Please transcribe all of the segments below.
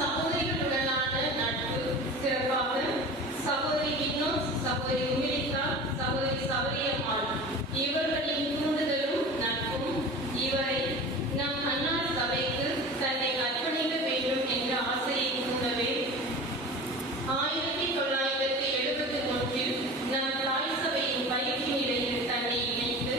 சகோதரிகளுடனான நட்பு சிறப்பாக சகோதரி வினோத், சகோதரி உமிலிகா, சகோதரி சபரியம்மாள் இவர்களின் தூண்டுதலும் நட்பும் இவரை நம் அன்னார் சபைக்கு தன்னை அர்ப்பணிக்க வேண்டும் என்ற ஆசையை தூண்டவே 1971 நம் தாய் சபையின் பயிற்சி நிலையில் தன்னை இணைத்து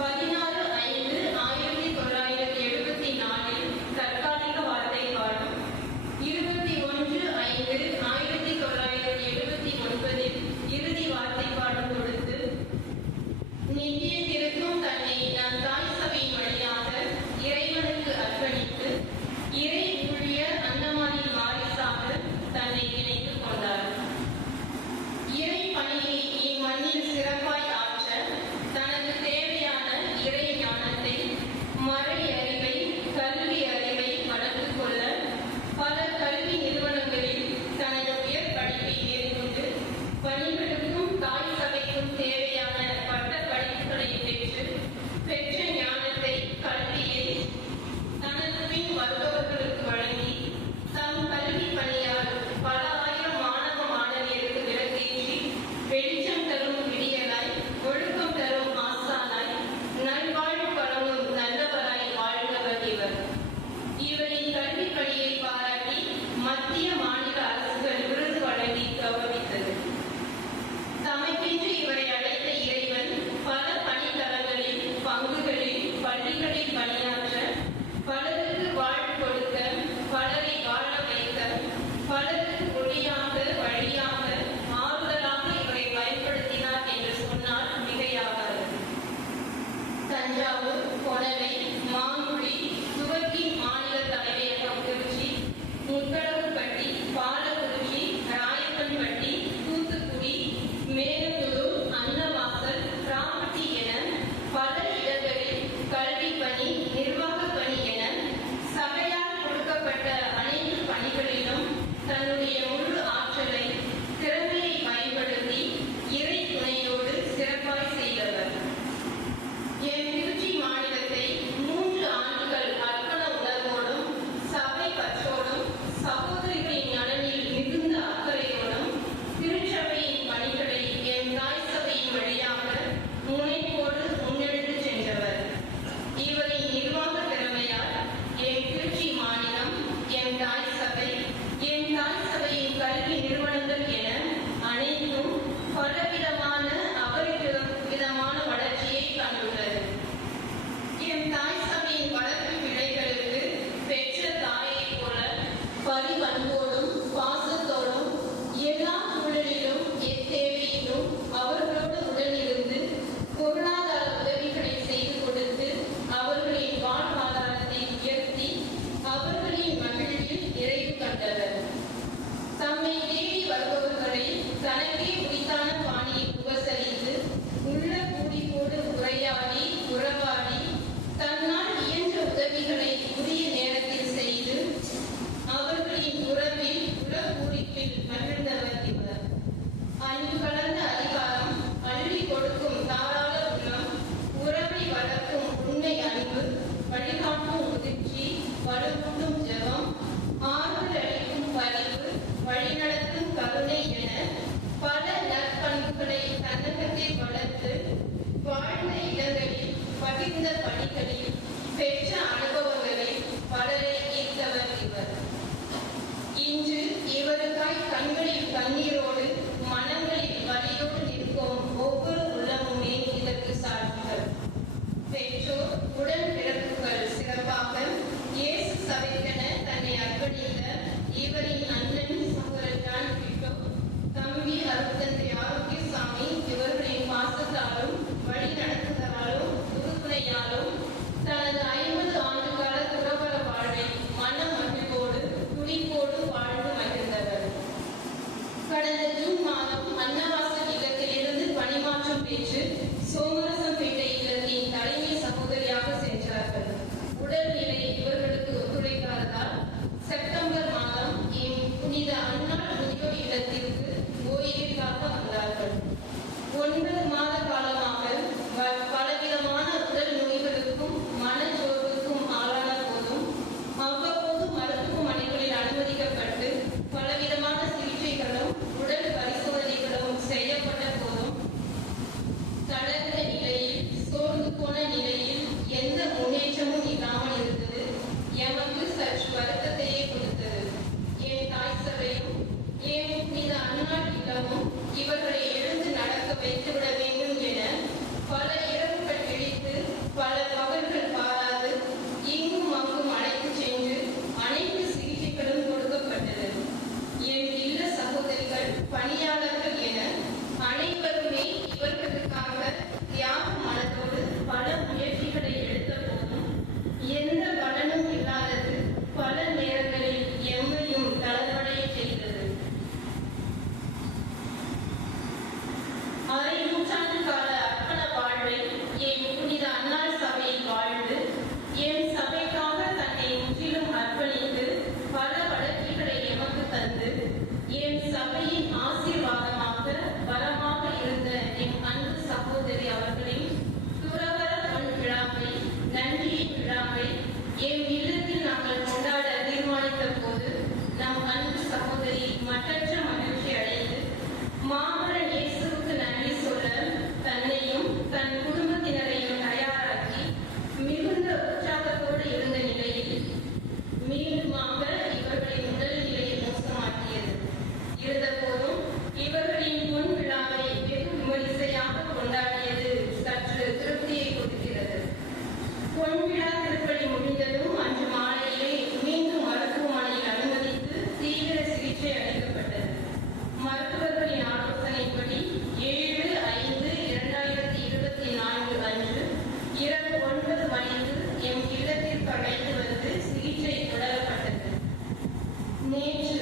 16/5/1974 தற்காலிக வார்த்தை பாடம், 21/5/1979 இறுதி வார்த்தை பாடம் கொடுத்து நித்தியத்திற்கும் தன்னை நம் தாய் சபையின் வழியாக இறைவனுக்கு அர்ப்பணித்து இறை ஊழிய அன்னமாரின் வாரிசாக தன்னை இணைத்துக் கொண்டார். இறை பணியை இம்மண்ணில் சிறப்பாய் ஆற்ற தனக்கு தேவையான இறை ஞானத்தை, மறை அறிவை, கல்வி அறிவை வளர்த்துக் கொள்ள பல கல்வி நிறுவனங்களில் தனது உயர் படிப்பை மேற்கொண்டு பணிகளுக்கும் தாய் சபைக்கும் தேவையான பட்ட படிப்புகளை பெற்ற ஞானத்தை, கல்வியை தனது பின் வருபவர்களுக்கு வழங்கி தம் கல்வி பணியால் பல ஆயிரம் மாணவ மாணவியருக்கு விளக்கேற்றி வெளிச்சம் தரும் விடியலாய், ஒழுக்கம் தரும் ஆசானாய், நல்வாழ்வு வழங்கும் நல்லவராய் வாழ்ந்தவர் இவர். இவரின் கல்வி பணியை பாராட்டி மத்திய மாநில அரசுகள் விருது வழங்கி கௌரவித்தது. தமக்கென்று இவரை அழைத்த இறைவன் பல பணித்தளங்களில், பங்குகளில், பள்ளிகளில் பணியாற்ற, பலருக்கு வாழ்வு கொடுக்க, பலரை வாழ வைக்க, பலருக்கு ஒளியாக, வழியாக, ஆறுதலாக இவரை பயன்படுத்தினார் என்று சொன்னால் மிகையாகாது. தஞ்சாவூர், கொணலை, மாங்குடி, துவக்கி மாநில தலைமையகம் திருச்சி, முத்தளவுப்பட்டி, பாலக்குறிச்சி, ராயப்பன்பட்டி, தூத்துக்குடி, மேலத்தூர், அன்னவாசல், ராமட்டி என பல இடங்களில் கல்வி பணி, நிர்வாக பணி என சபையால் கொடுக்கப்பட்ட அனைத்து பணிகளிலும் தன்னுடைய முழு ஆற்றலை, திறமையை பயன்படுத்தி இறை துணையோடு சிறப்பாய் செய்தவர். என் திருச்சி மாநிலத்தை 3 ஆண்டுகள் அர்ப்பண உணர்வோடும், சபை பற்றோடும், சகோதரிகளின் நலனில் மிகுந்த அக்கறையோடும் திருச்சபையின் பணிகளை என் தாய் சபையின் வழியாக முனைப்போடு முன்னெடுத்து சென்றவர். இவரின் நிர்வாக திறமையால் என் திருச்சி மாநிலம், என் தாய் சபை, என் தாய் சபையின் கல்வி நிறுவனங்கள் என அனைத்தும் பலவிதமான அபரிவிதமான வளர்ச்சியை கண்டுள்ளது. என் தாய் சபையின் வளர்ப்பு பிள்ளைகளுக்கு பெற்ற தாயை போல பரிவன்போடும் பாசத்தோடும் எல்லா சூழலிலும் எத்தேவையிலும் அவர்களோடு உடனிருந்து பொருளாதார உதவிகளை செய்து கொடுத்து அவர்களின் வாழ்வாதாரத்தை உயர்த்தி அவர்களின் மகிழ்ச்சியில் நிறைவு கண்டவர். தம்மை தேடி வருபவர்களை தனக்கே உரித்தான நேற்று